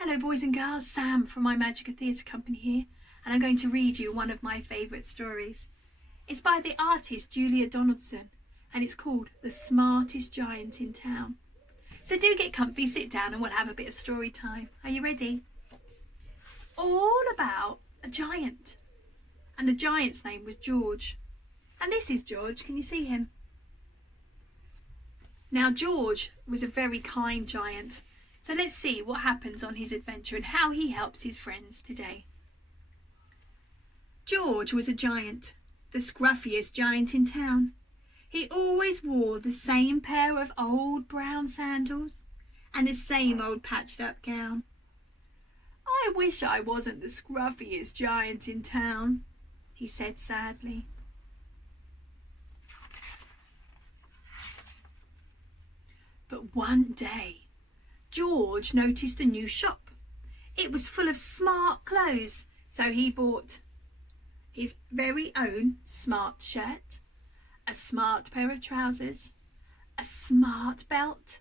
Hello boys and girls, Sam from My Magical Theatre Company here, and I'm going to read you one of my favourite stories. It's by the artist Julia Donaldson, and it's called The Smartest Giant in Town. So do get comfy, sit down and we'll have a bit of story time. Are you ready? It's all about a giant, and the giant's name was George. And this is George, can you see him? Now George was a very kind giant. So let's see what happens on his adventure and how he helps his friends today. George was a giant, the scruffiest giant in town. He always wore the same pair of old brown sandals and the same old patched up gown. I wish I wasn't the scruffiest giant in town, he said sadly. But one day, George noticed a new shop. It was full of smart clothes, so he bought his very own smart shirt, a smart pair of trousers, a smart belt,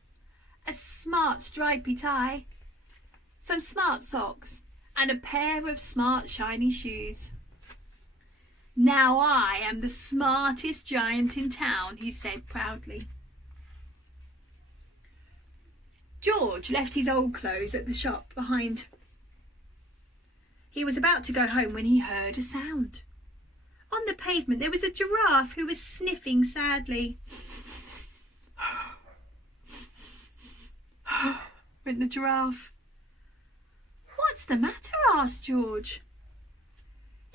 a smart stripy tie, some smart socks, and a pair of smart shiny shoes. Now I am the smartest giant in town, he said proudly. George left his old clothes at the shop behind. He was about to go home when he heard a sound. On the pavement there was a giraffe who was sniffing sadly. Went the giraffe. What's the matter? Asked George.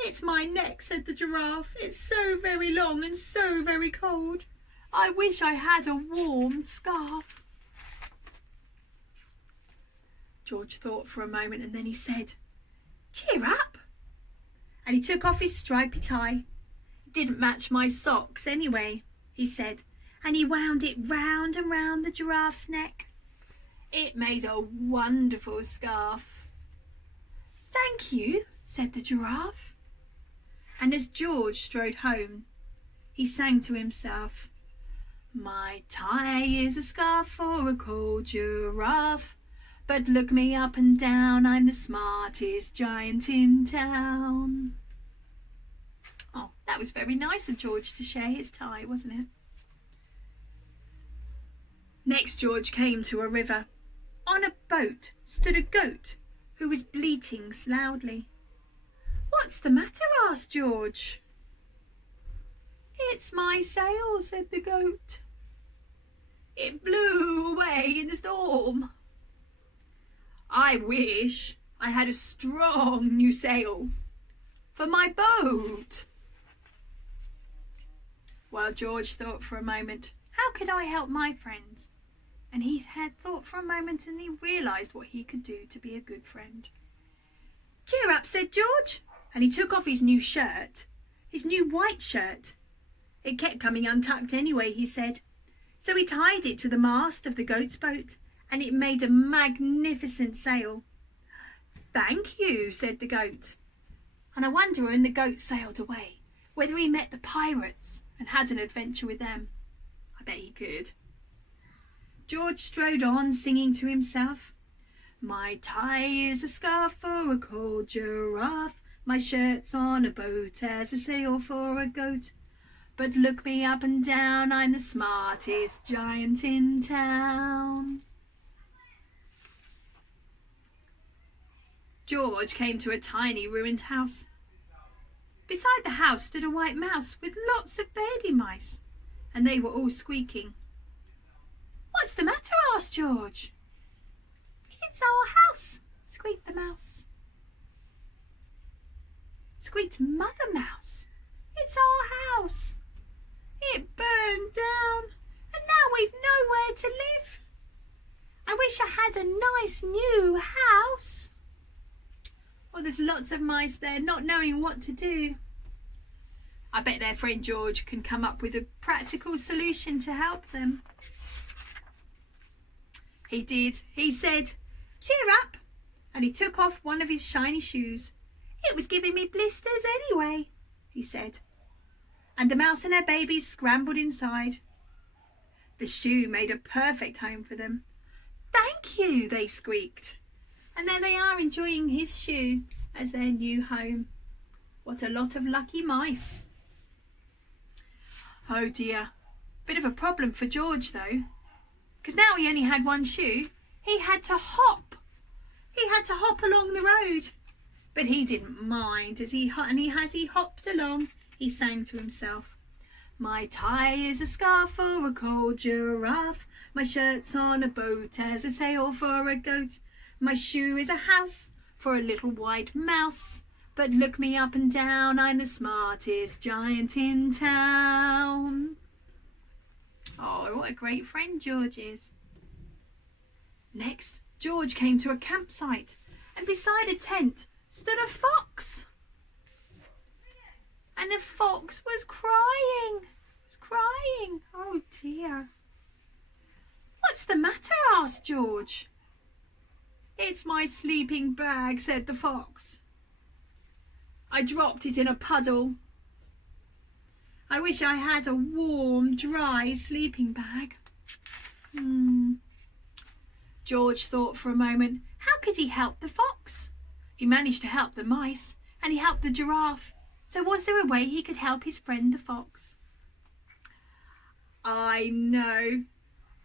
It's my neck, said the giraffe. It's so very long and so very cold. I wish I had a warm scarf. George thought for a moment and then he said, Cheer up! And he took off his stripy tie. It didn't match my socks anyway, he said, and he wound it round and round the giraffe's neck. It made a wonderful scarf. Thank you, said the giraffe. And as George strode home, he sang to himself, My tie is a scarf for a cold giraffe. But look me up and down, I'm the smartest giant in town. Oh, that was very nice of George to share his tie, wasn't it? Next, George came to a river. On a boat stood a goat who was bleating loudly. What's the matter? Asked George. It's my sail, said the goat. It blew away in the storm. I wish I had a strong new sail for my boat. Well, George thought for a moment, how could I help my friends? And he had thought for a moment and he realised what he could do to be a good friend. Cheer up, said George, and he took off his new shirt, his new white shirt. It kept coming untucked anyway, he said. So he tied it to the mast of the goat's boat, and it made a magnificent sail. Thank you, said the goat. And I wonder when the goat sailed away, whether he met the pirates and had an adventure with them. I bet he could. George strode on, singing to himself. My tie is a scarf for a cold giraffe. My shirt's on a boat as a sail for a goat. But look me up and down, I'm the smartest giant in town. George came to a tiny ruined house. Beside the house stood a white mouse with lots of baby mice, and they were all squeaking. What's the matter? Asked George. It's our house, squeaked the mouse. Squeaked Mother Mouse. It's our house. It burned down, and now we've nowhere to live. I wish I had a nice new house. Well, there's lots of mice there not knowing what to do. I bet their friend George can come up with a practical solution to help them. He did. He said, Cheer up, and he took off one of his shiny shoes. It was giving me blisters anyway, he said. And the mouse and her babies scrambled inside. The shoe made a perfect home for them. Thank you, they squeaked. And there they are, enjoying his shoe as their new home. What a lot of lucky mice. Oh dear. Bit of a problem for George though, because now he only had one shoe. He had to hop. He had to hop along the road. But he didn't mind. As he hopped along, he sang to himself. My tie is a scarf for a cold giraffe. My shirt's on a boat as a sail for a goat. My shoe is a house for a little white mouse. But look me up and down, I'm the smartest giant in town. Oh, what a great friend George is. Next, George came to a campsite, and beside a tent stood a fox. And the fox was crying. Oh dear. What's the matter? Asked George. It's my sleeping bag, said the fox. I dropped it in a puddle. I wish I had a warm, dry sleeping bag. George thought for a moment. How could he help the fox? He managed to help the mice, and he helped the giraffe. So was there a way he could help his friend the fox? I know.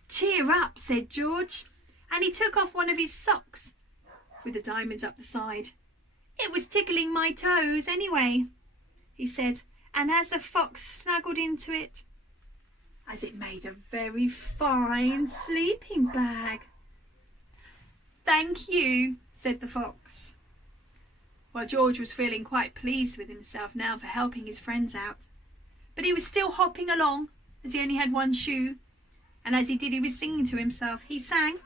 Cheer up, said George, and he took off one of his socks with the diamonds up the side. It was tickling my toes anyway, he said, and as the fox snuggled into it, as it made a very fine sleeping bag. Thank you, said the fox. Well, George was feeling quite pleased with himself now for helping his friends out. But he was still hopping along, as he only had one shoe. And as he did, he was singing to himself. He sang,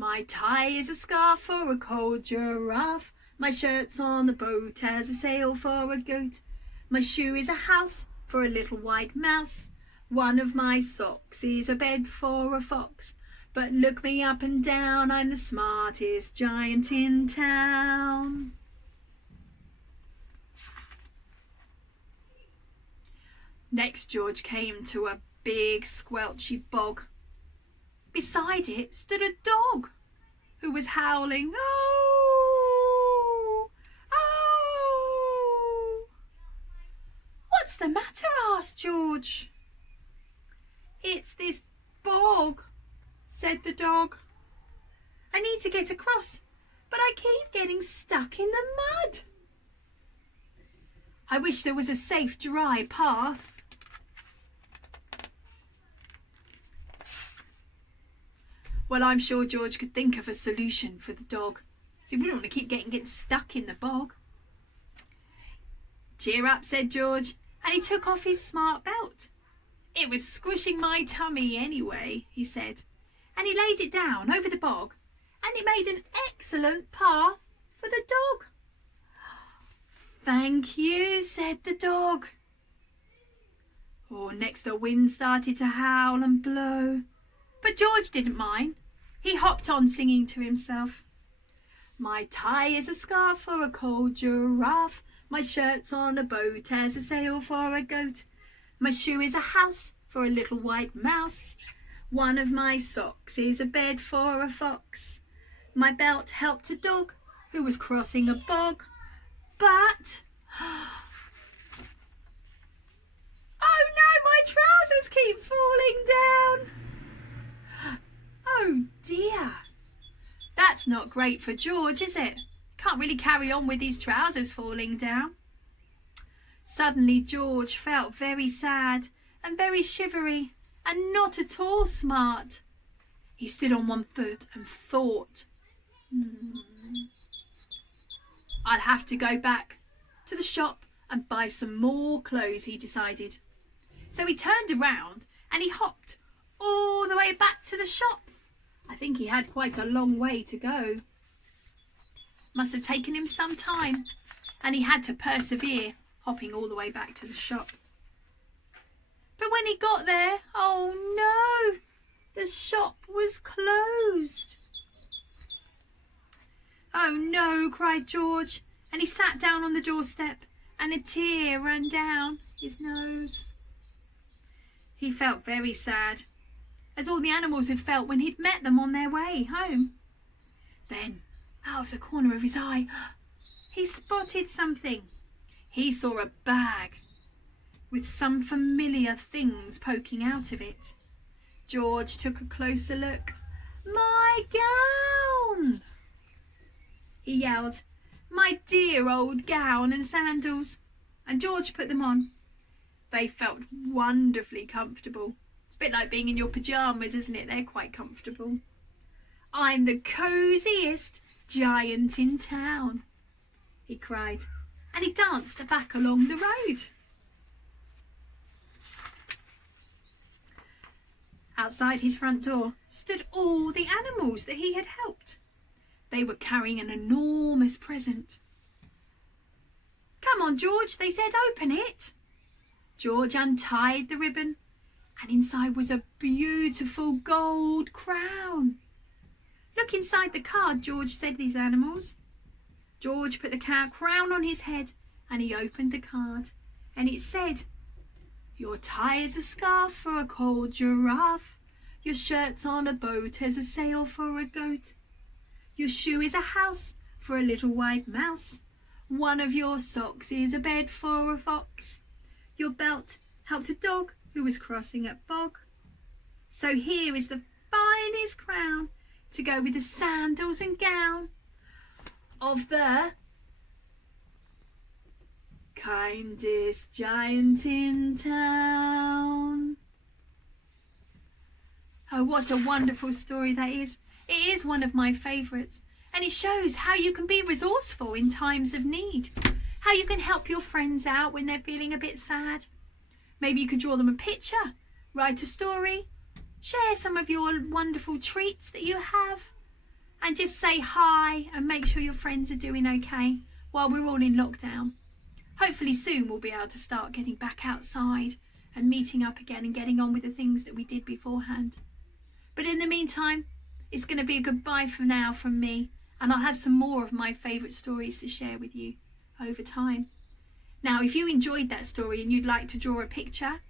my tie is a scarf for a cold giraffe. My shirt's on a boat as a sail for a goat. My shoe is a house for a little white mouse. One of my socks is a bed for a fox. But look me up and down, I'm the smartest giant in town. Next, George came to a big squelchy bog. Beside it stood a dog who was howling, "Oh! Oh!" What's the matter? Asked George. It's this bog, said the dog. I need to get across, but I keep getting stuck in the mud. I wish there was a safe, dry path. Well, I'm sure George could think of a solution for the dog, so he wouldn't want to keep getting stuck in the bog. Cheer up, said George, and he took off his smart belt. It was squishing my tummy anyway, he said, and he laid it down over the bog, and it made an excellent path for the dog. Thank you, said the dog. Oh, next the wind started to howl and blow, but George didn't mind. He hopped on singing to himself. My tie is a scarf for a cold giraffe. My shirt's on a boat as a sail for a goat. My shoe is a house for a little white mouse. One of my socks is a bed for a fox. My belt helped a dog who was crossing a bog. But... oh no, my trousers keep falling down. Oh dear. That's not great for George, is it? Can't really carry on with his trousers falling down. Suddenly George felt very sad and very shivery and not at all smart. He stood on one foot and thought, I'll have to go back to the shop and buy some more clothes, he decided. So he turned around and he hopped all the way back to the shop. I think he had quite a long way to go. Must have taken him some time, and he had to persevere, hopping all the way back to the shop. But when he got there, oh no, the shop was closed. Oh no, cried George, and he sat down on the doorstep, and a tear ran down his nose. He felt very sad, as all the animals had felt when he'd met them on their way home. Then Out of the corner of his eye, he spotted something. He saw a bag with some familiar things poking out of it. George took a closer look. "My gown!" he yelled. "My dear old gown and sandals." And George put them on. They felt wonderfully comfortable. It's a bit like being in your pyjamas, isn't it? They're quite comfortable. "I'm the cosiest giant in town," he cried, and he danced back along the road. Outside his front door stood all the animals that he had helped. They were carrying an enormous present. "Come on, George," they said, "open it." George untied the ribbon, and inside was a beautiful gold crown. "Look inside the card," George said to these animals. George put the crown on his head, and he opened the card, and it said, "Your tie is a scarf for a cold giraffe. Your shirt's on a boat as a sail for a goat. Your shoe is a house for a little white mouse. One of your socks is a bed for a fox. Your belt helped a dog who was crossing a bog. So here is the finest crown to go with the sandals and gown of the kindest giant in town." Oh, what a wonderful story that is. It is one of my favourites, and it shows how you can be resourceful in times of need, how you can help your friends out when they're feeling a bit sad. Maybe you could draw them a picture, write a story, share some of your wonderful treats that you have, and just say hi and make sure your friends are doing okay while we're all in lockdown. Hopefully soon we'll be able to start getting back outside and meeting up again and getting on with the things that we did beforehand. But in the meantime, it's going to be a goodbye for now from me, and I'll have some more of my favourite stories to share with you over time. Now, if you enjoyed that story and you'd like to draw a picture